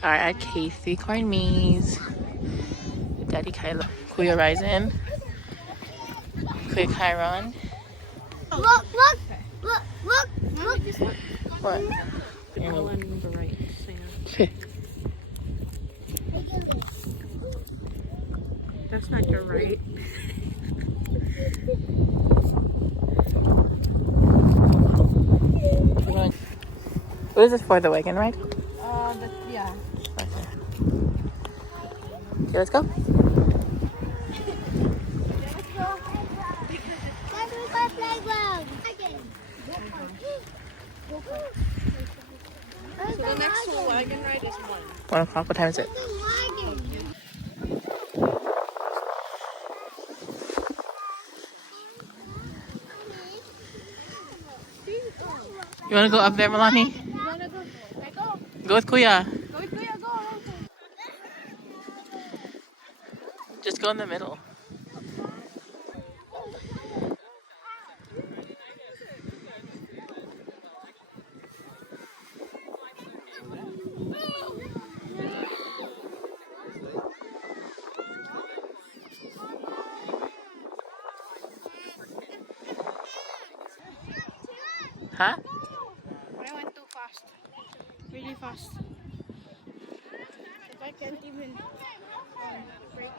We are at Casey Cornmaze. Daddy Kyla, Kuya Ryzen, Kuya Chiron. Look, look, look, look, look. What? All on the right, Okay. That's not your right. What is this for, the wagon ride? Yeah. Okay. Okay, let's go. So the next wagon ride is 1. 1 o'clock, what time is it? You wanna go up there, Milani? Go with Kuya. Just go in the middle. Huh? I went too fast. Really fast. If I can't even break.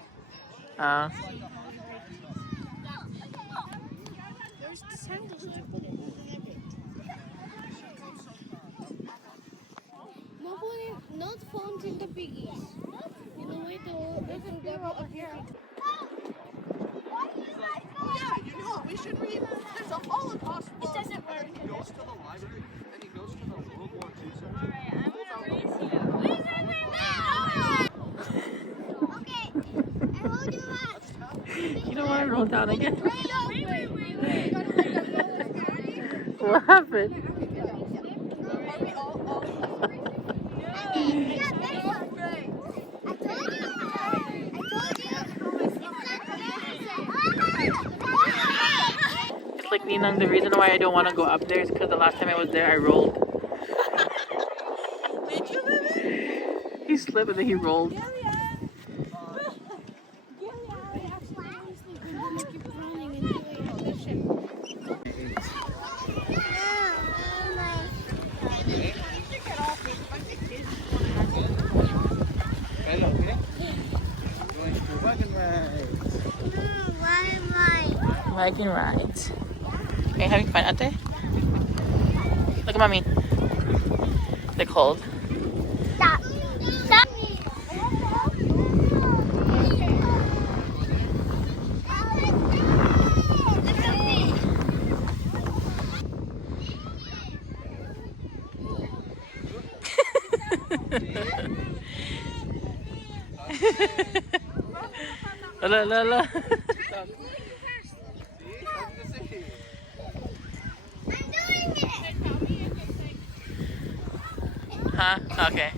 There's the sandals to put it in it. No phones in the biggies. In the way to they can go up here. Yeah, you know, we should read. There's a Holocaust book. It doesn't work. He goes to the library and he goes to the World War II section. Alright, I'm gonna race you. Okay, I hold you up. You don't want to roll down again? Wait. What happened? It's like, Ninang, the reason why I don't want to go up there is because the last time I was there, I rolled. Did you, baby? He slipped and then he rolled. Wagon rides. Are you having fun out there? Look at mommy. They're cold. Stop. Stop. La la la. Huh? Okay.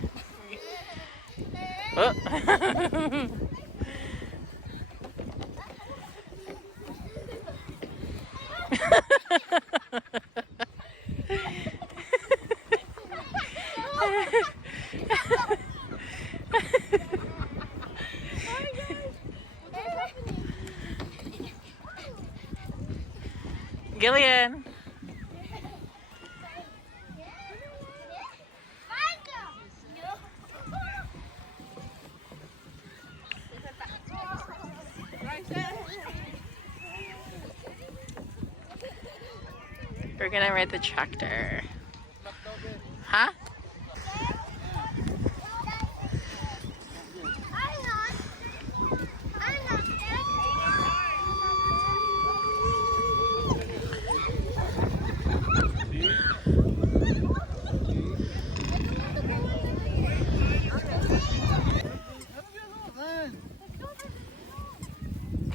Oh. Gillian. We're gonna ride the tractor. Huh?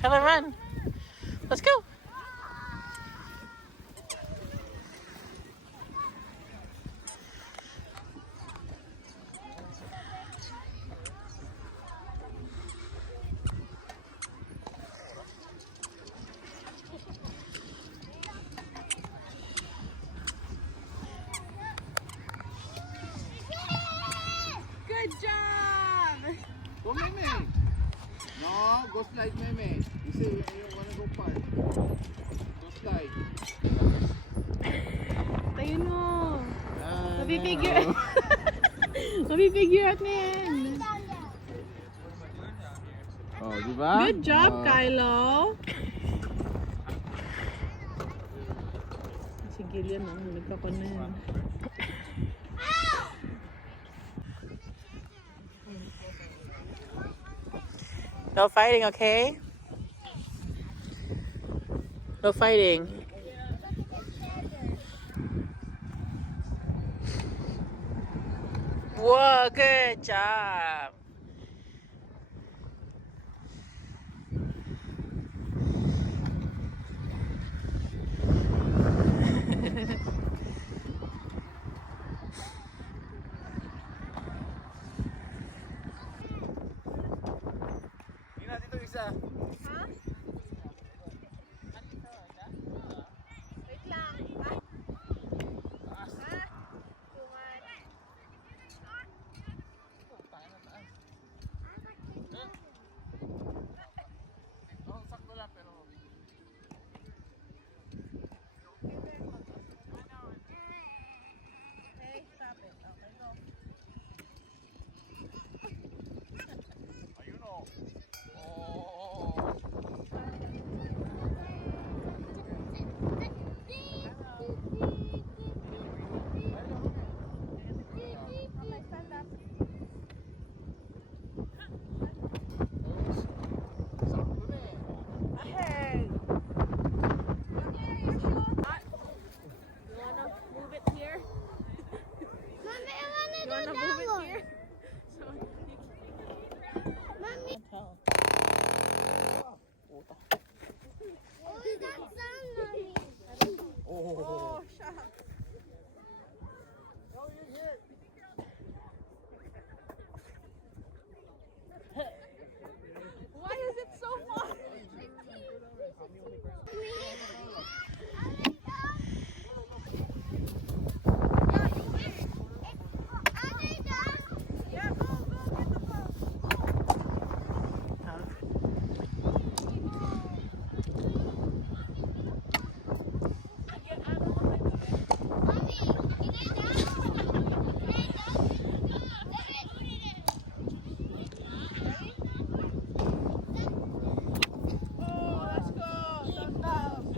Kyla, run. Let's go. slide, Meme. You say you wanna go park. Go slide. Tayo mo. Mapipigure. Mapipigure out na yan. Oh, di ba? Good job, Kylo. Si Gillian, nagkakon na yan. No fighting, okay? No fighting. Whoa, good job. Nina, dito isa. Oh, sakto lang pero ayun o. Oh. Mommy, I wanna do that one. Mommy. Oh, is that sound, Mommy? Oh, shucks. Why is it so far?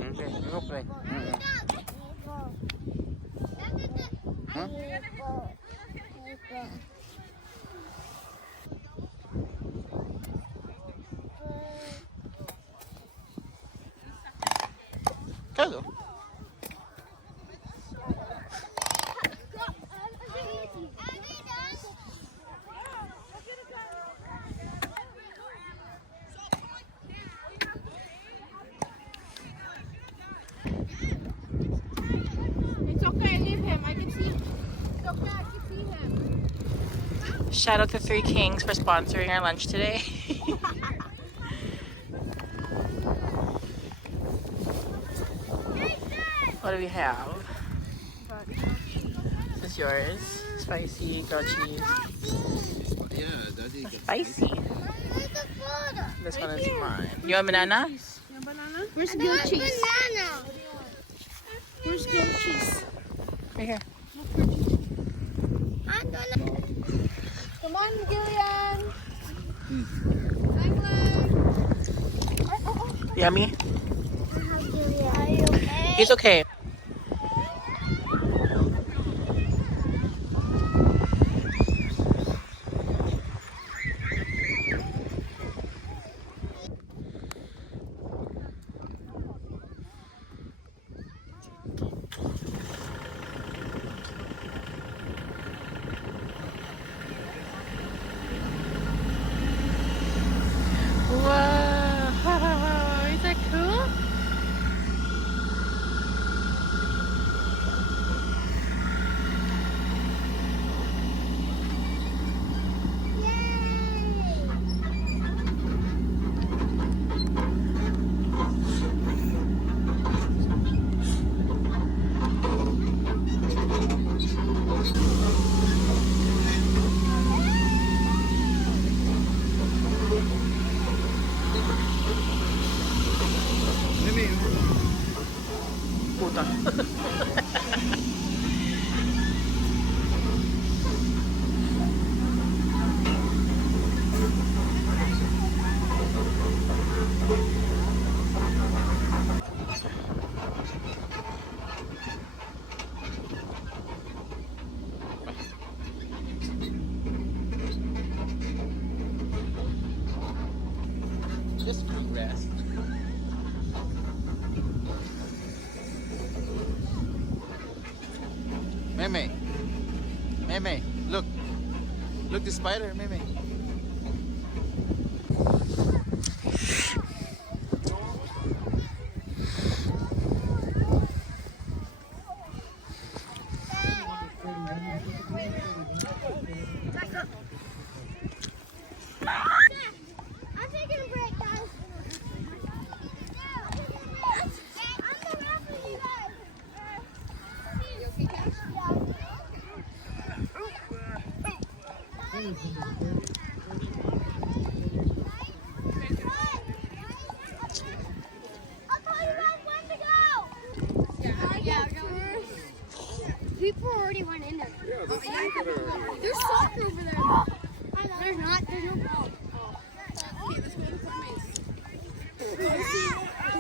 Okay, you go play. Go. It's okay, leave him. I can see. It's okay, I can see him. Shout out to Three Kings for sponsoring our lunch today. What do we have? This is yours. Spicy grilled cheese. Yeah, Daddy. Spicy. This one is mine. You want banana? Yung banana? Where's grilled cheese? Banana. Where's grilled cheese? Right here. I'm gonna. Come on, Gillian. Yummy? Are you okay? It's okay. Wow, is that cool? stuck. Just free rest. Meme, Meme, look, look the spider, Meme. I'm taking a break, guys. I'm the ref of you guys. I'll tell you guys when to go. People already went in there. There's soccer over there. There's not. There's no ball. Okay, let's go to Cornmaze.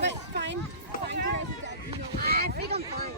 But find your guys' dad. You know, I think I'm fine.